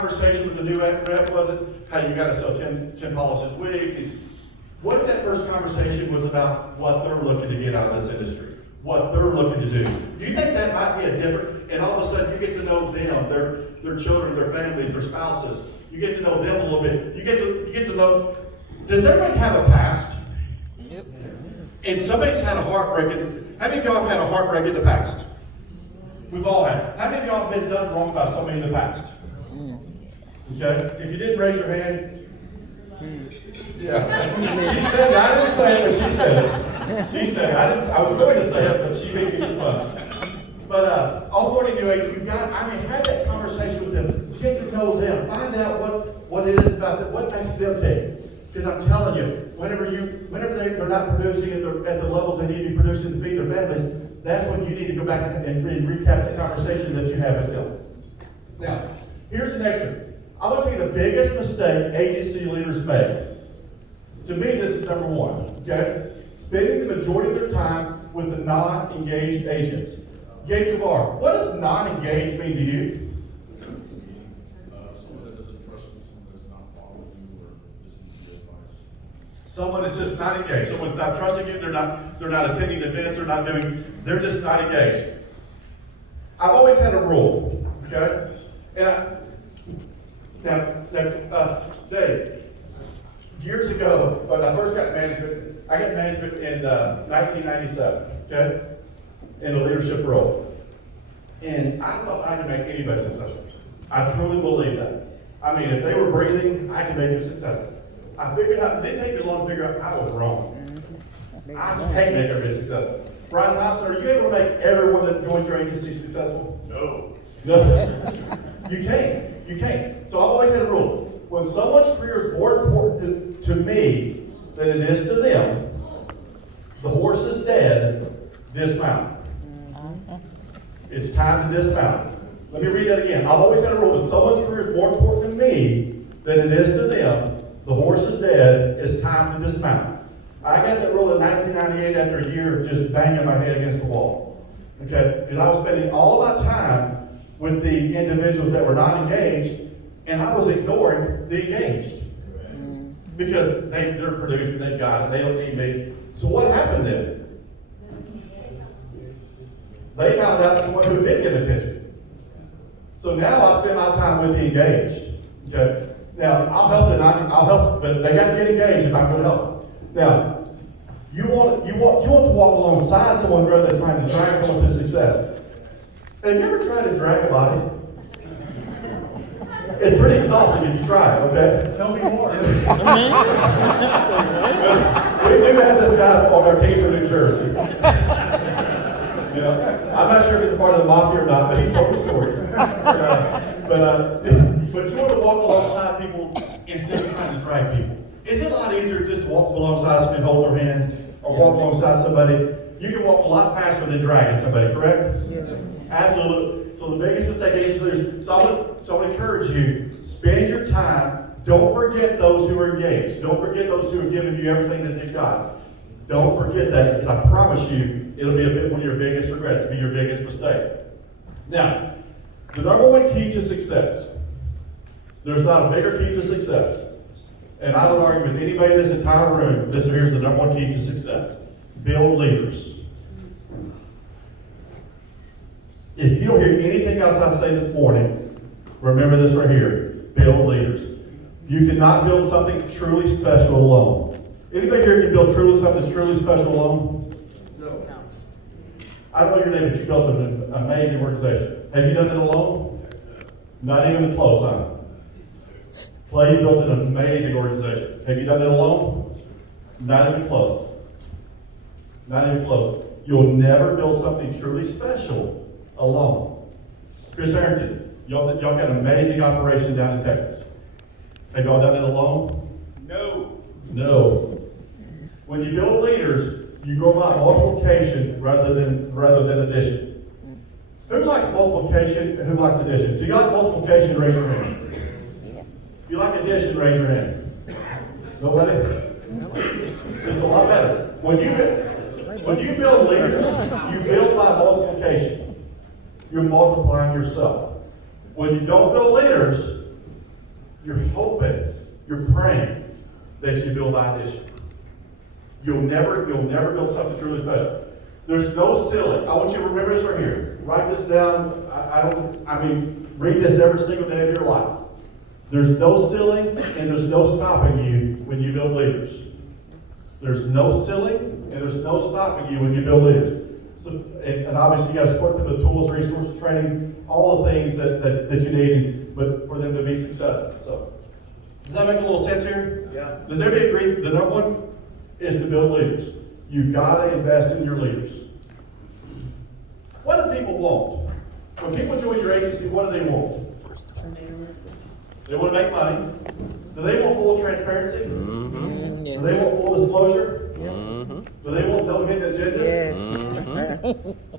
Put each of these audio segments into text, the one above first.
conversation with the new rep wasn't, hey, you gotta sell 10 policies a week. What if that first conversation was about what they're looking to get out of this industry? What they're looking to do? Do you think that might be a different, and all of a sudden you get to know them, their children, their families, their spouses. You get to know them a little bit. You get to know, does everybody have a past? Yep. And somebody's had a heartbreak. How many of y'all have had a heartbreak in the past? We've all had. How many of y'all have been done wrong by somebody in the past? Okay? If you didn't raise your hand, yeah. She said it. I didn't say it, but she said it. She said it. I was going to say it, but she beat me to the punch. But all boarding new age, have that conversation with them. Get to know them. Find out what it is about them, what makes them tick. Because I'm telling you, whenever they're not producing at the levels they need to be producing to feed their families, that's when you need to go back and recap the conversation that you have with them. Now, here's the next one. I want to tell you the biggest mistake agency leaders make. To me, this is number one, okay? Spending the majority of their time with the non-engaged agents. Gabe Tavar, what does non-engaged mean to you? Someone that doesn't trust you, someone that's not following you or listening to your advice. Someone that's just not engaged. Someone's not trusting you, they're not attending the events, they're just not engaged. I've always had a rule, okay? Dave, years ago, when I first got management, I got management in 1997, okay? In a leadership role. And I thought I could make anybody successful. I truly believe that. I mean, if they were breathing, I could make them successful. I figured out, it didn't take me long to figure out I was wrong. I can't make everybody successful. Brian Thompson, are you able to make everyone that joins your agency successful? No. You can't. You can't. So I've always had a rule. When someone's career is more important to me than it is to them, the horse is dead, dismount. It's time to dismount. Let me read that again. I've always had a rule. When someone's career is more important to me than it is to them, the horse is dead, it's time to dismount. I got that rule in 1998 after a year of just banging my head against the wall. Okay? Because I was spending all of my time with the individuals that were not engaged, and I was ignoring the engaged. Because they're producing, they got it, they don't need me. So what happened then? They found out someone who did give attention. So now I spend my time with the engaged. Okay? Now, I'll help, but they got to get engaged if I'm going to help. Now, you want to walk alongside someone rather than trying to drag someone to success. Have you ever tried to drag a body? It's pretty exhausting if you try, okay? Tell me more. We do have this guy on our team from New Jersey. You know, I'm not sure if he's a part of the mafia or not, but he's told me stories. But you want to walk alongside people instead of trying to drag people. Is it a lot easier just to walk alongside somebody and hold their hand, or walk alongside somebody? You can walk a lot faster than dragging somebody, correct? Yes. Absolutely. So the biggest mistake is, so I want to encourage you, spend your time. Don't forget those who are engaged. Don't forget those who have given you everything that they've got. Don't forget that, because I promise you, it'll be one of your biggest regrets. It'll be your biggest mistake. Now, the number one key to success. There's not a bigger key to success. And I would argue with anybody in this entire room, here's the number one key to success. Build leaders. If you don't hear anything else I say this morning, remember this right here. Build leaders. You cannot build something truly special alone. Anybody here can build something truly special alone? No. I don't know your name, but you built an amazing organization. Have you done it alone? Not even close, huh? Clay, you built an amazing organization. Have you done it alone? Not even close. Not even close. You'll never build something truly special alone. Chris Harrington, y'all got an amazing operation down in Texas. Have y'all done it alone? No. When you build leaders, you go by multiplication rather than addition. Who likes multiplication and who likes addition? So you like multiplication, raise your hand. If you like addition, raise your hand. Nobody? It's a lot better. When you build leaders, you build by multiplication. You're multiplying yourself. When you don't build leaders, you're hoping, you're praying that you build that this year. You'll never build something truly special. There's no ceiling. I want you to remember this right here. Write this down. Read this every single day of your life. There's no ceiling and there's no stopping you when you build leaders. There's no ceiling and there's no stopping you when you build leaders. So, and obviously you got to support them with tools, resources, training, all the things that you need, but for them to be successful. So, does that make a little sense here? Yeah. Does everybody agree the number one is to build leaders? You've got to invest in your leaders. What do people want? When people join your agency, what do they want? They want to make money. Do they want full transparency? Mm-hmm. Do they want full disclosure? Mm-hmm. Do they want no hidden agendas? Yes.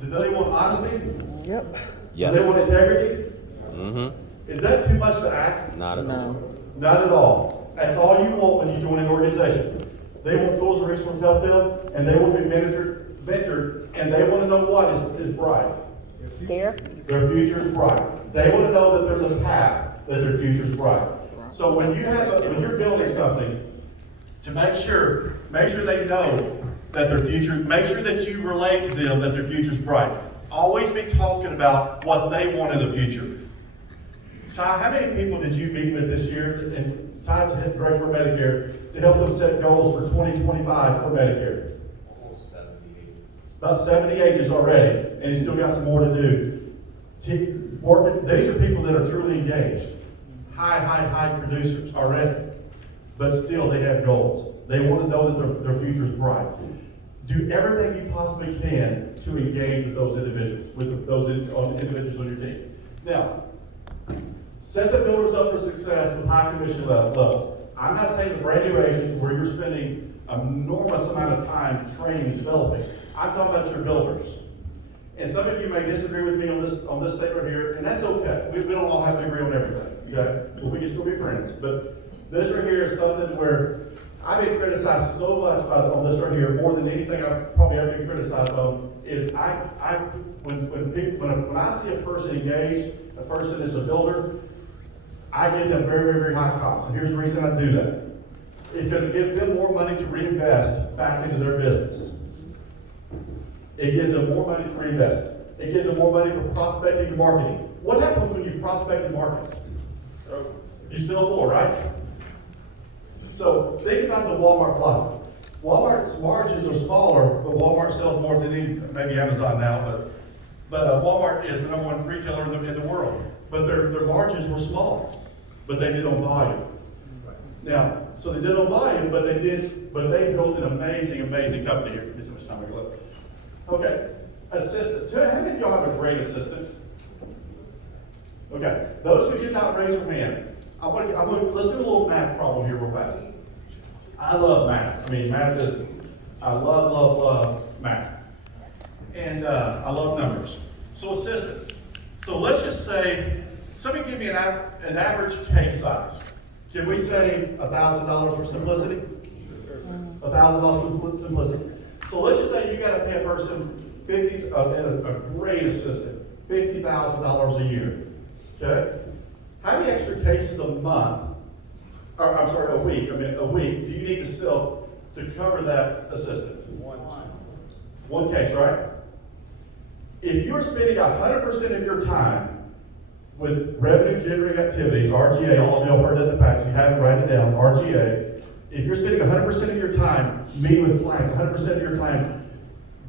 Do they want honesty? Yep. Do they want integrity? Mm-hmm. Is that too much to ask? Not at all. No. Not at all. That's all you want when you join an organization. They want tools and resources to help them, and they want to be mentored, and they want to know what is bright. There. Their future is bright. They want to know that there's a path, that their future is bright. So when you're building something, to make sure they know that their future, make sure that you relate to them that their future is bright. Always be talking about what they want in the future. Ty, how many people did you meet with this year? And Ty's the director for Medicare to help them set goals for 2025 for Medicare. About 70 ages already, and he's still got some more to do. These are people that are truly engaged. High producers already. But still, they have goals. They want to know that their future is bright. Do everything you possibly can to engage with those individuals, individuals on your team. Now, set the builders up for success with high commission levels. I'm not saying the brand new agent where you're spending an enormous amount of time training and developing. I'm talking about your builders. And some of you may disagree with me on this statement here, and that's okay. We don't all have to agree on everything, okay? But we can still be friends. But this right here is something where I've been criticized so much on this right here, more than anything I've probably ever been criticized on, is when I see a person engaged, a person that's a builder, I give them very, very, very high comps. And here's the reason I do that. Because it gives them more money to reinvest back into their business. It gives them more money to reinvest. It gives them more money for prospecting and marketing. What happens when you prospect and market? You sell more, right? So think about the Walmart philosophy. Walmart's margins are smaller, but Walmart sells more than maybe Amazon now, but Walmart is the number one retailer in the world. But their margins were smaller, but they did on volume. Now, so they did on volume, but they built an amazing company here. Give me so much time to look. Okay, assistants. How many of y'all have a great assistant? Okay, those who did not raise your hand, let's do a little math problem here real fast. I love math. I love math. And I love numbers. So assistants. So let's just say, somebody give me an average case size. Can we say $1,000 for simplicity? $1,000 for simplicity. So let's just say you got to pay a person a great assistant, $50,000 a year. Okay? How many extra cases a week do you need to sell to cover that assistant? One case, right? If you're spending 100% of your time with revenue generating activities, RGA, all of y'all heard that in the past, if you haven't, write it down, RGA. If you're spending 100% of your time meeting with clients, 100% of your time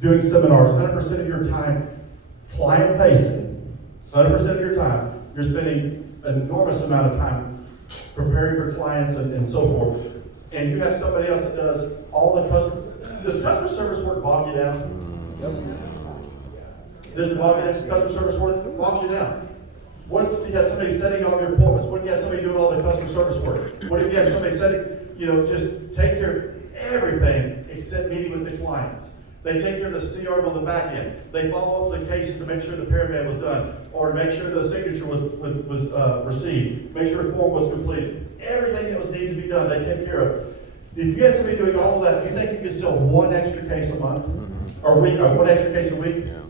doing seminars, 100% of your time client facing, 100% of your time, you're spending an enormous amount of time preparing for clients and so forth. And you have somebody else that does all the does customer service work bog you down? Yep. Does it bog you down? Customer service work bogs you down. What if you got somebody setting all your appointments? What if you have somebody doing all the customer service work? What if you have somebody just take care of everything except meeting with the clients? They take care of the CRM on the back end. They follow up the cases to make sure the paragraph was done, or to make sure the signature was received, make sure the form was completed. Everything that needs to be done, they take care of. If you had somebody doing all of that, do you think you could sell one extra case a month? Or week, or one extra case a week? Yeah.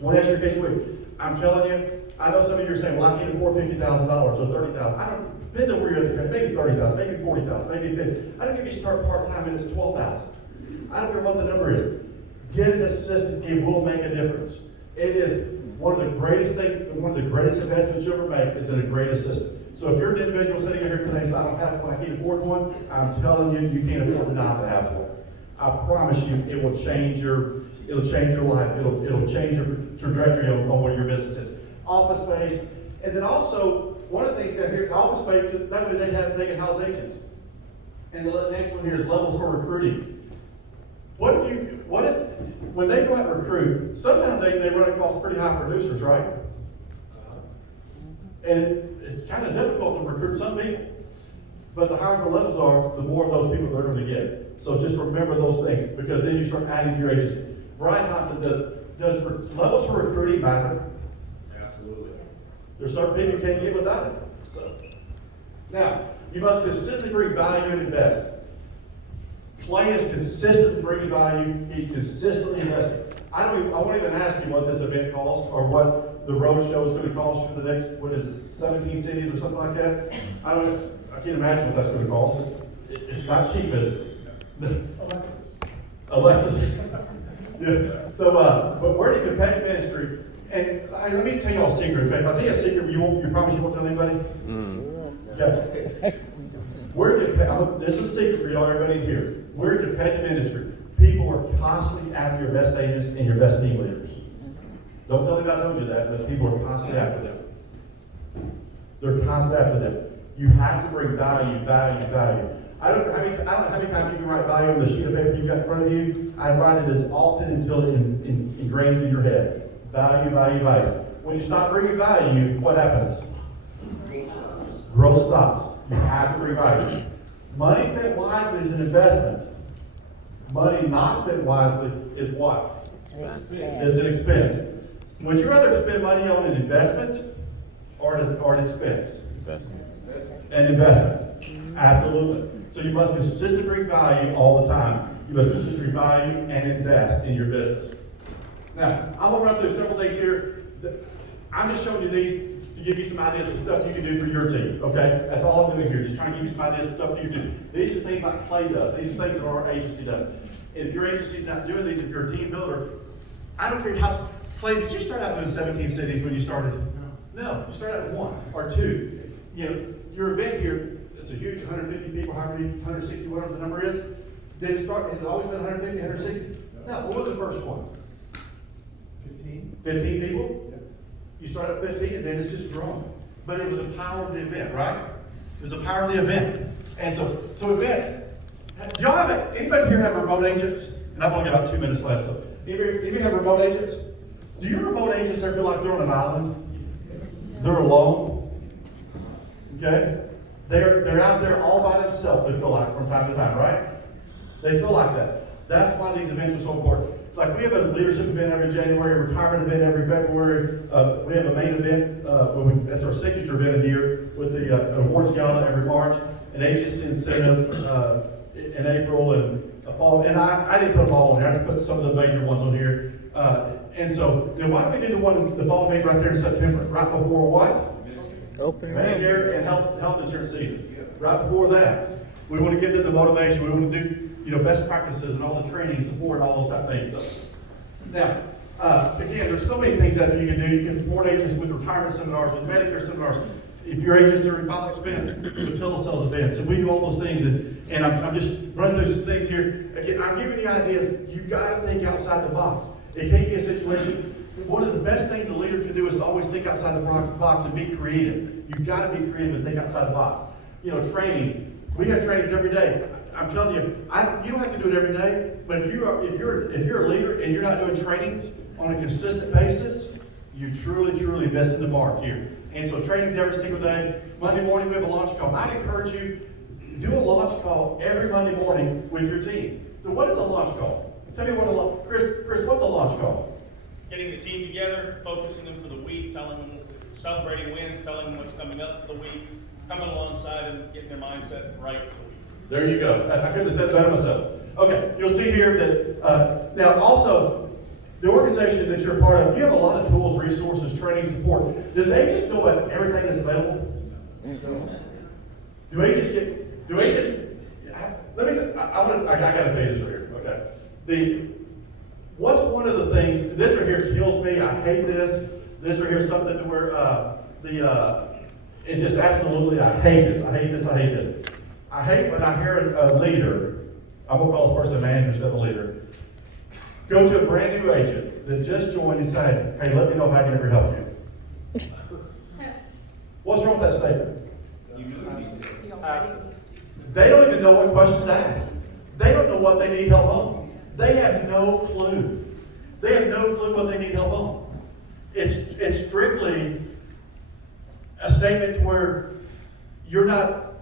One extra case a week. I'm telling you, I know some of you are saying, well, I can't afford $50,000 or $30,000. Depends on where you're at, maybe 30,000, maybe 40,000, maybe 50. I don't care if you start part-time and it's 12,000. I don't care what the number is. Get an assistant, it will make a difference. It is one of the greatest things, one of the greatest investments you ever make is in a great assistant. So if you're an individual sitting here today and says, I don't have one, I can't afford one, I'm telling you, you can't afford not to have one. I promise you, it will change your life. It'll change your trajectory on what your business is. Office space, and then also, one of the things down here, office space, that way they can house agents. And the next one here is levels for recruiting. What if, when they go out and recruit, sometimes they run across pretty high producers, right? And it's kind of difficult to recruit some people. But the higher the levels are, the more of those people they're going to get. So just remember those things, because then you start adding to your agency. Brian Thompson, does levels for recruiting matter? Absolutely. There's certain people you can't get without it. So, now, you must consistently bring value and invest. Clay is consistently bringing value. He's consistently investing. I won't even ask you what this event costs or what the road show is going to cost for the next, 17 cities or something like that. I can't imagine what that's going to cost. It's not cheap, is it? Alexis. Yeah. So, but we're in competitive ministry, and let me tell you all a secret. Okay? If I tell you a secret, you promise you won't tell anybody. Okay. This is a secret for y'all, everybody here. We're in competitive industry. People are constantly after your best agents and your best team leaders. Don't tell anybody I told you that, but people are constantly after them. They're constantly after them. You have to bring value. I don't know how many times you can write value on the sheet of paper you've got in front of you. I write it as often until it ingrains in your head. Value. When you stop bringing value, what happens? Growth stops. You have to bring value. Money spent wisely is an investment. Money not spent wisely is what? It's an expense. Would you rather spend money on an investment or an expense? Investment. An investment. Absolutely. So you must consistently bring value all the time. You must consistently bring value and invest in your business. Now, I'm going to run through several things here. I'm just showing you these to give you some ideas of stuff you can do for your team, okay? That's all I'm doing here, just trying to give you some ideas of stuff you can do. These are things like Clay does. These are things that our agency does. And if your agency's not doing these, if you're a team builder, I don't care how, Clay, did you start out doing 17 cities when you started? No, you started out with 1 or 2. You know, your event here, it's a huge 150 people, 160, whatever the number is. Did it start, has it always been 150, 160? No, what was the first one? 15 people? You start at 15 and then it's just grown. But it was the power of the event, right? It was the power of the event. And so events. Do y'all have anybody here have remote agents? And I've only got about 2 minutes left. So anybody have remote agents? Do your remote agents ever feel like they're on an island? They're alone? Okay? They're out there all by themselves, they feel like, from time to time, right? They feel like that. That's why these events are so important. Like we have a leadership event every January, a retirement event every February. We have a main event, that's our signature event of the year, with the awards gala every March, an agency incentive in April and a fall. And I didn't put them all on here. I just put some of the major ones on here. And so, why don't we do the fall meeting right there in September, right before what? Open Medicare and health insurance season. Right before that, we want to give them the motivation. We want to do best practices and all the training, support, and all those type of things. So, now, again, there's so many things that you can do. You can support agents with retirement seminars, with Medicare seminars. If your agents are in final expense, with telesales events, and we do all those things. And I'm just running those things here. Again, I'm giving you ideas. You've got to think outside the box. It can't be a situation. One of the best things a leader can do is to always think outside the box and be creative. You've got to be creative and think outside the box. Trainings. We have trainings every day. I'm telling you, you don't have to do it every day, but if you're a leader and you're not doing trainings on a consistent basis, you truly missing the mark here. And so trainings every single day. Monday morning we have a launch call. I'd encourage you, do a launch call every Monday morning with your team. So what is a launch call? Tell me Chris, what's a launch call? Getting the team together, focusing them for the week, celebrating wins, telling them what's coming up for the week, coming alongside and getting their mindsets right for the week. There you go. I couldn't have said it better myself. Okay, you'll see here that, now also, the organization that you're a part of, you have a lot of tools, resources, training, support. Does agents know about everything that's available? do we just, I gotta tell you this right here, okay? What's one of the things, this right here kills me, I hate this right here is something to where, it just absolutely, I hate this. I hate when I hear a leader, I'm gonna call this person a manager instead of a leader, go to a brand new agent that just joined and say, hey, let me know if I can ever help you. What's wrong with that statement? They don't even know what questions to ask. They don't know what they need help on. They have no clue. They have no clue what they need help on. It's strictly a statement to where you've got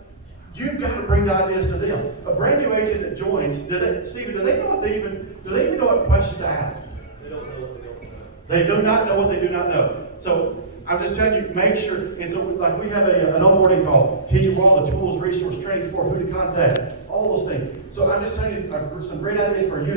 to bring the ideas to them. A brand new agent that joins, Stephen, do they even know what questions to ask? They don't know what they don't know. They do not know what they do not know. So I'm just telling you, make sure, and so like we have an onboarding call, teach you all the tools, resource, training support, who to contact, all those things. So I'm just telling you some great ideas for you